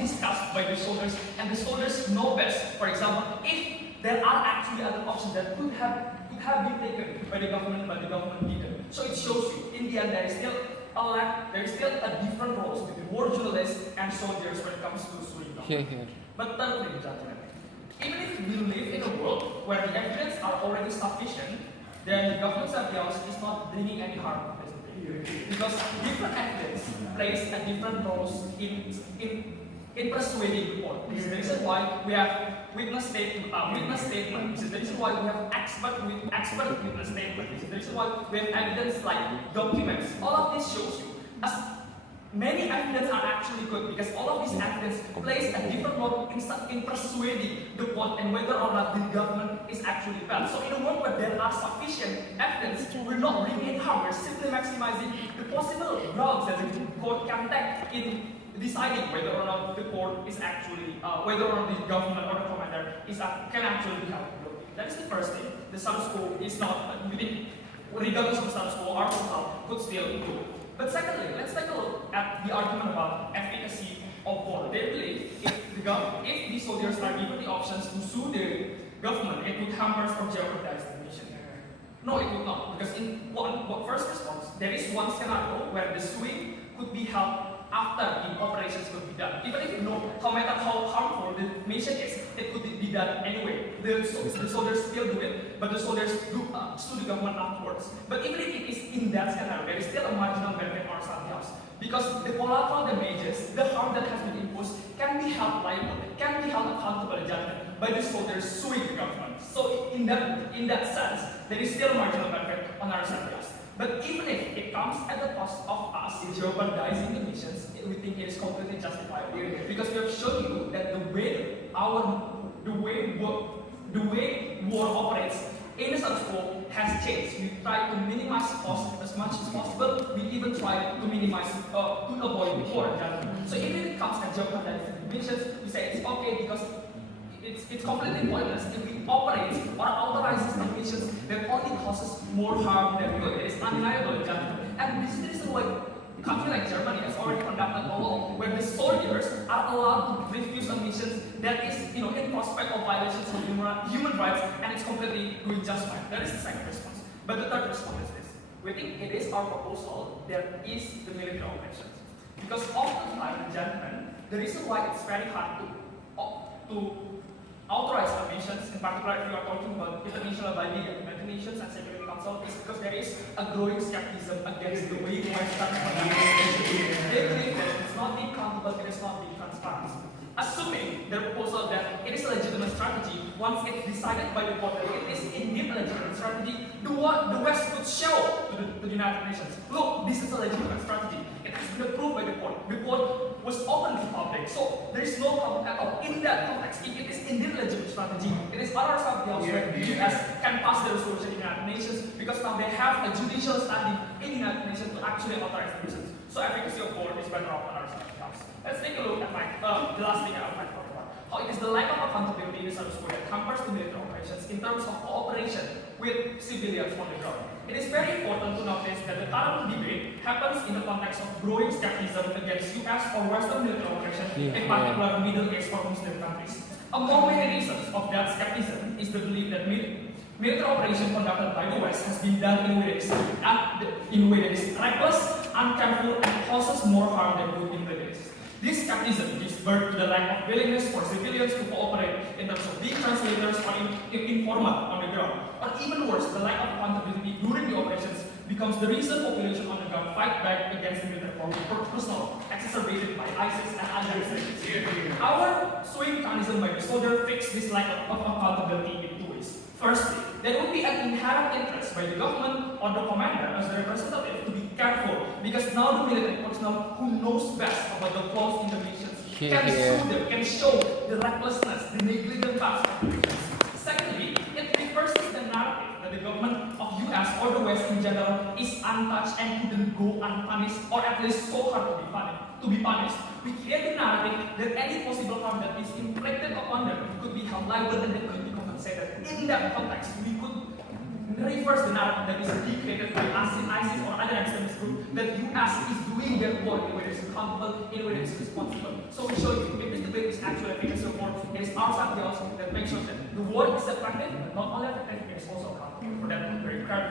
discussed by the soldiers, and the soldiers know best. For example, if there are actually other options that could have been taken by the government, but the government didn't. So it shows you, in the end, there is still a different roles between war journalists and soldiers when it comes to suing government. But thirdly, gentlemen, even if we live in a world where the evidence are already sufficient, then the government's appeals is not bringing any harm to this thing. Because different evidence plays a different roles in persuading the court. This is the reason why we have witness statement. This is the reason why we have expert witness statement. This is the reason why we have evidence like documents. All of this shows you as many evidence are actually good because all of this evidence plays a different role in persuading the court and whether or not the government is actually bad. So in a world where there are sufficient evidence, we're not bringing harm. We're simply maximizing the possible grounds that the court can take in deciding whether or not the court is actually, whether or not the government or the commander can actually be held guilty. That is the first thing. The status quo is not, regardless of the status quo, our result could still improve. But secondly, let's take a look at the argument about efficacy of war. They believe if the soldiers are given the options to sue the government, it would hamper or jeopardize the mission. No, it would not, because in first response, there is one scenario where the suing could be held after the operations could be done. Even if you know, no matter how harmful the mission is, it could be done anyway. The soldiers still do it, but the soldiers do sue the government afterwards. But even if it is in that scenario, there is still a marginal benefit or something else. Because the collateral damages, the harm that has been imposed, can be held liable, can be held accountable judgment by the soldiers suing the government. So in that sense, there is still a marginal benefit on our side. But even if it comes at the cost of us jeopardizing the missions, we think it is completely justifiable. Because we have shown you that the way war operates in the status quo has changed. We try to minimize costs as much as possible. We even try to minimize to avoid war. So even if it comes at jeopardizing the missions, we say it's okay because it's completely pointless if we operate or authorize these missions that only causes more harm than good. It is undeniable, and this is the reason why a country like Germany has already conducted a law where the soldiers are allowed to refuse on missions that is, in prospect of violations of human rights, and it's completely doing just fine. That is the second response. But the third response is this: we think it is our proposal that is the military operations, because oftentimes, gentlemen, the reason why it's very hard to authorize the missions, in particular if you are talking about international body, United Nations and Security Council, is because there is a growing skepticism against the way Western they believe that it's not being accountable, it is not being transparent. Assuming their proposal that it is a legitimate strategy, once it's decided by the court that it is indeed a legitimate strategy, the West could show to the United Nations, look, this is a legitimate strategy. It has been approved by the court. The court was open to the public, so there is no problem at all. In that context, if it is indeed a legitimate strategy, it is other something else where the US can pass the resolution in the United Nations because now they have a judicial standing in the United Nations to actually authorize the missions. So efficacy of war is better off than other something else. Let's take a look at the last thing I would like to talk about. How it is the lack of accountability in the status quo that hampers the military operations in terms of cooperation with civilians on the ground. It is very important to notice that the current debate happens in the context of growing skepticism against US or Western military operations, in particular Middle East or Muslim countries. Among many reasons of that skepticism is the belief that military operation conducted by the West has been done in a way that is reckless, uncareful, and causes more harm than good in practice. This skepticism gives birth to the lack of willingness for civilians to cooperate in terms of being translators or informant on the ground. Or even worse, the lack of accountability during the operations becomes the reason population on the ground fight back against the military for personal, exacerbated by ISIS and other insurgencies. Our suing mechanism by the soldier fixes this lack of accountability in two ways. Firstly, there would be an inherent interest by the government or the commander as the representative to be careful, because now the military personnel who knows best about the flaws in the missions can sue them, can show the recklessness, the negligent past of the missions. Secondly, it reverses the narrative that the government of US or the West in general is untouched and couldn't go unpunished, or at least so hard to be punished. We create the narrative that any possible harm that is inflicted upon them could be held liable and that could be compensated. In that context, we could reverse the narrative that is dictated by ISIS or other extremist group that US is doing their work in a way that is accountable, in a way that is responsible. So we show you, if the Alsa that makes sure that the word is attractive, but not only attractive, it is also accountable for that very crowd